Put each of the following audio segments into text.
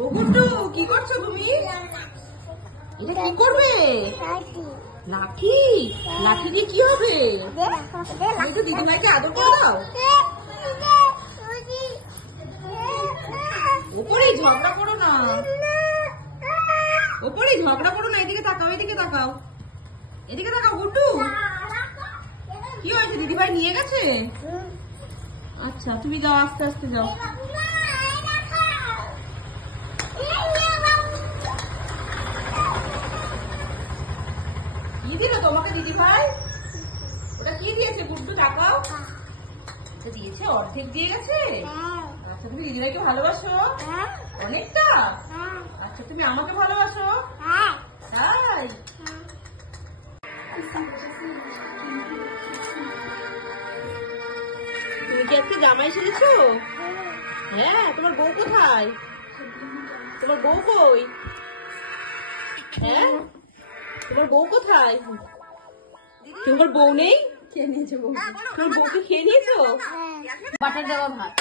ও গুড্ডু, কি করছো তুমি? এটা কি করবে? লাঠি? লাঠি দিয়ে কি হবে? তুমি তো দিদিভাইকে আদর করে দাও। ওপরেই ঝগড়া করো না, ওপরেই ঝগড়া করো না। এদিকে তাকাও, এদিকে তাকাও, এদিকে তাকাও গুড্ডু। কি হয়েছে, দিদিভাই নিয়ে গেছে? আচ্ছা তুমি যাও, আস্তে আস্তে যাও। কি দিল তোমাকে দিদিভাই? ওটা কি দিয়েছে গুড্ডু, তাকাও। দিয়েছে, অর্ধেক দিয়ে গেছে। আচ্ছা তুমি দিদিভাইকে ভালোবাসো অনেকটা? আচ্ছা তুমি আমাকে ভালোবাসো? তাই? তুমি কি আজকে জামাই সেজেছো? হ্যাঁ, তোমার বউ কোথায়? তোমার বউ কই? হ্যাঁ, তোমার বউ কোথায়? তোমার বউ নেই? খেয়ে নিয়েছো বউ? তোমার বউকে খেয়ে নিয়েছো? বাটার দেওয়া ভাত।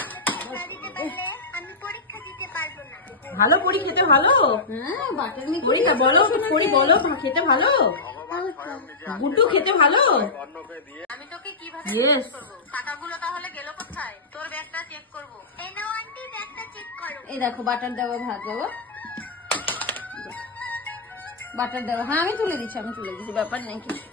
ভালো পরি, খেতে ভালো? হ্যাঁ, বাটার পরীক্ষা বলো, পরি বলো খেতে ভালো? গুড্ডু খেতে ভালো? আমি তোকে কিভাবে চেক করব? টাকাগুলো তাহলে গেল কোথায়? তোর ব্যাগটা চেক করব। এই নাও আন্টি, ব্যাগটা চেক করো। এই দেখো বাটার দেওয়া ভাত বাবা। বাটার দেওয়া, হ্যাঁ আমি তুলে দিচ্ছি, ব্যাপার নেই কিছু।